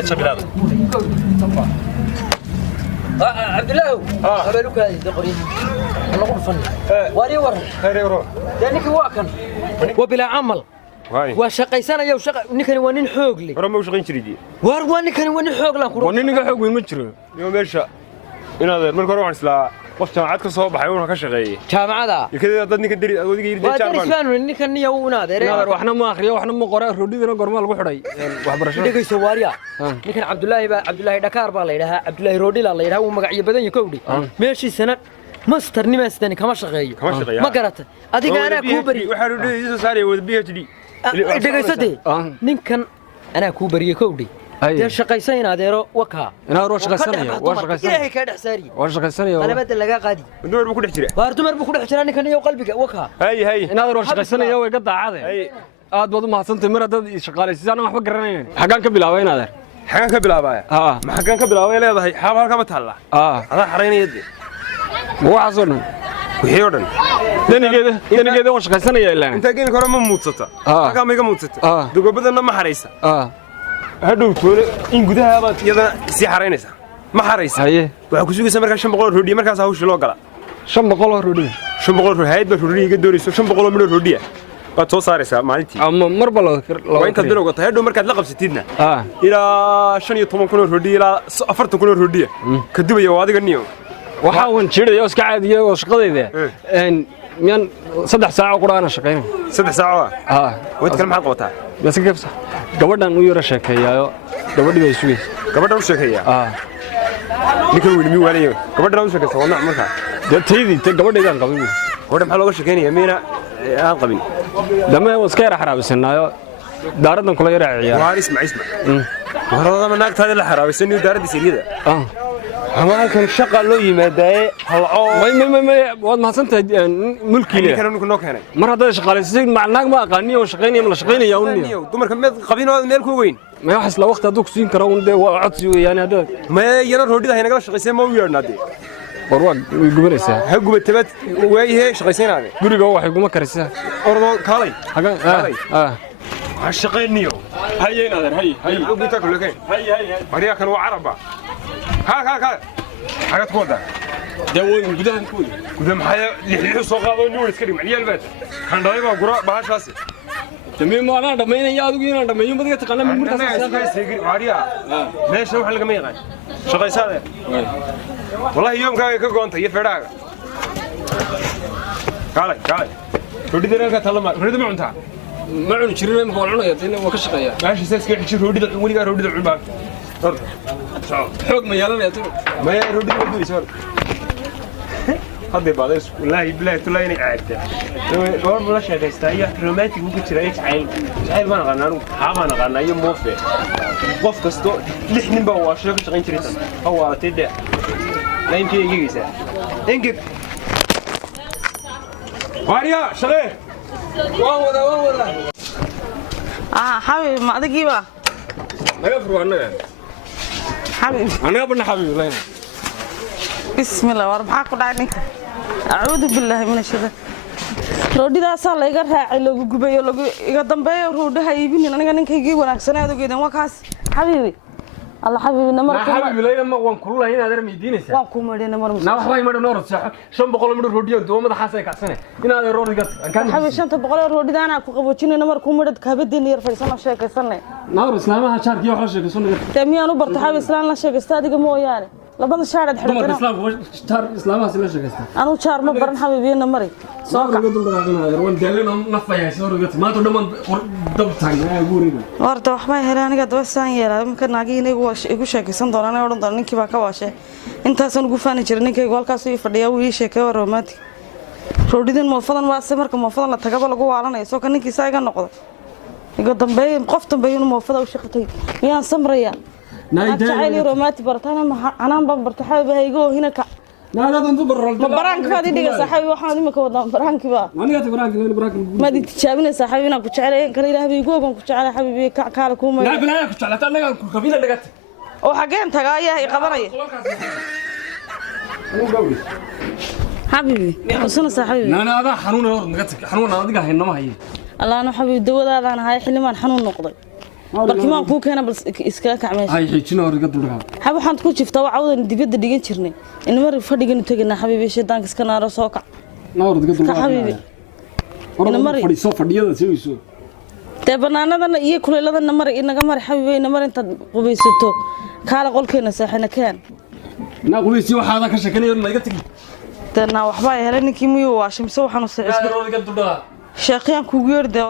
لا تشبي هذا عبد الله قبلوك هذه دقري انا غرفني واري ور خير يروح لانك واكن وبلا عمل وشقيسana iyo shaqo ninkani waa nin xoog leh rama u shaqayn jiray war waa ninkani waa nin xoog la waa ninka xoog weyn ma jiro iyo meesha inaad marka hore waxaan islaa qof jaamacad ka soo baxay oo ka shaqeeyay jaamacada yakada dad ninka diri adiga yiri jaamacad ninkan iyo una adeer waxna ma akhriyo waxna ma qoro roodidana gorma lagu xidhay waxbarasho dhigayso waariya ninkan Cabdullaahi Dhakaar baa la yiraahdaa Cabdullaahi Roodila la yiraahdaa uu magacyo badan yahay kowdhi meeshiisana master nimaastan kama shaqeeyo ma garata adiga ana ku bari waxa roodidii soo saaraya wada PhD dhagaysatay ninkan ana ku bariyay kowdhi dee shaqaysan adeero waka ina roo shaqaysanaya waa shaqaysanaya ilaahay ka dhaxsaari waa shaqaysanaya ana bad laga qaadi dumar buu ku dhex jiraa waar dumar buu ku dhex jiraa ninkan iyo qalbiga waka hay ina roo shaqaysanaya way ka daacadeen aad baad u mahadsantahay mar dad shaqaalaysiisaan waxba garanayeen xagaan ka bilaabay inaad xagaan ka bilaabay ma xagaan ka bilaabay leedahay xaab halka ma taala ada xareynayad waxaas oo dhan wixii oo dhan danigeeda waan shaqaysanaya ilaa inta geelka hore ma muudsata halka ma iga muudsata dugobadana ma xareysa hadhow toole in gudaha baad iyadana si xareynaysa ma xareysa waxa ku sugaysa marka 500 roodhi markaas hawsha loo gala 500 roodhi 500 roodhi hay'ad roodhi iga doorayso 500 midho roodhi baad soo saaraysaa maalintii ama marba loo inta bilowga tahay hadhow markaad la qabsatidna ilaa 15 roodhi ilaa 40 roodhi ka dibaya waa adiga niyo waxa uu jiray iska caadiye oo shaqadayda miyaan 3 saac oo quraana shaqeynay 3 saac wad kale maxaad qabataa bas kafsa gabadhan u yara sheekeeyayo gabadhii bay sugaysaa gabadhan u sheekeeyaa ninkan weyn mi walayo gabadhan u sheekaysaa wadna markaa dadteedii gabadheedan qabin gabadhan maxaa looga sheekeynayaa meena aan qabin dama iska yara xaraabisanayo daaradan kula yara ciyaar waa isma waradama naagtaada la xaraabisanayo daarada siriyada halkan shaqa loo yimaadaaye halco may waad mahadsantahay mulkiile kan noo keenay mar hadda shaqaaleysay macnaag ma aqaaniyo oo shaqeynaya ma la shaqeynaya uniyo dumarka mid qabinoo meel ku weyn ma wax isla waqti haduu ku siin karo un waa codsi weeyaan hadda ma yana roodhida hayna kala shaqeysay ma u yeernaade warwaa way gubanaysaa ha gubatabad waayahay shaqeysanaade guriga waxay guma karaysaa ordo kaalay ha shaqeyniyo hayeen adeer hay ugu ta kale hay mariya kan waa araba ها حاجات كودا داوين قدام كودا قدام حياه لحلو سو قادو ني ويس كدي مليال بات كان دايما غرا باشاس تميم انا دمينيا ادو ina dhameeyo badga taqaan mid markaas seegir waariya meesha wax laga meeqay shaqaysaade wallahi yoomkaaga ka goontay feedhaaga kaalay roodhida ka talama roodhida ma cuntaa ma cun jirin ma cunaya tiin waa ka shaqeeyaa meesha seeska xijir roodhida waliga roodhida cun baa حق ما يلا يا ما يردي ودي صار هذا بعد والله بالله تلاقيني قاعد قول ولا شيء استايا رومانتيك ممكن تلاقي عيل ما نغنى حاما نغنى يوم موفي قف كستو لحن بقى واشرب شغين تريتن هو تدع لا يمكن يجي يسا انقب واريا شغيل واه ولا حبيبي ما ادقي بقى ما يفرق عنك حبيبي أنا قبلنا حبيبي لين بسم الله واربعة كل عينك أعوذ بالله من الشيطان رودي ده صار لقى راعي لو جبيه لو يقدم بيه رودي هيبيني أنا كان كيجي وأنا سنة هذا كده وكاس حبيبي الله حبيبي نمر حبيبي لين ما وان كلها هنا هذا ميديني سا وان كومري نمر نا وحباي مر نور صح شن بقول مر رودي دوما ده حاسة كاسنة هنا هذا رودي كان حبيبي شن تبقول رودي ده أنا كوكبوتشيني نمر كومري كهبدين يرفع سنة شيء كسنة نور إسلامها شارك يا حرش كسنة تمي أنا برت حبيبي إسلام لا شيء كستادي كمو يعني لبض الشارع حركنا دمر إسلام شار إسلامها سلا شيء كستا أنا شار ما برن حبيبي نمري صاحب قدر دعنا يروان دلنا نفيا سوور قلت ما تدمن دبتان يا غورينا ورد وحباي هلاني قد وسان يلا ممكن ناقي igu sheekaysan doonaan oo dhan ninkii baa ka waashay intaasan ugu faani jiray ninkaygu halkaas uu fadhiyaa uu ii sheekay waa romantic roodidan moofadan waa se marka moofadan la tagaba lagu waalanayo soo kan ninkii saaga noqdo iga dambeey qof dambeey inuu moofada u shaqatay miyaan samraya naayday romantic bartana ma anaan baan bartay xabahaygo hina ka naagadan du baraanka faadi dhiga saaxiib waxaan imika wadaa baraanki ba aniga baraanki ma di tijaabina saaxiib inaan ku jecelahay kan ilaahay googan ku jecelahay xabiibi kaala kuma la bilaa ku jecelahay anaga ku qabina dhagat oo xageen tagaaya ay qabanaya حبيبي وصلنا صاحبي أنا هذا حنون نقطك حنون هذا قاعد إنما هي الله أنا حبيبي دوا هذا أنا هاي حلمان حنون نقضي barkimaan kuu keena bal iskaga kacmeesha hay xijina hor iga dulqa haba waxaan ku jiftaa cawdan dibadda dhigan jirnay inama fadhigan tagana xabiibi sheedaanka iska naaro soo kac naar iga dulqa xabiibi inama fadhiso fadhiyada siiso te banaanadana iyo kuleeladana mar inaga mar xabiibi inama inta qubaysato kaala qolkeena saaxina keen na qubaysi waxaada ka shakanayo ma iga tagi tana waxba ay heleen ninkii miyuu waashimso waxaan u saacisay naar iga dulqa sheekhan kugu yeerday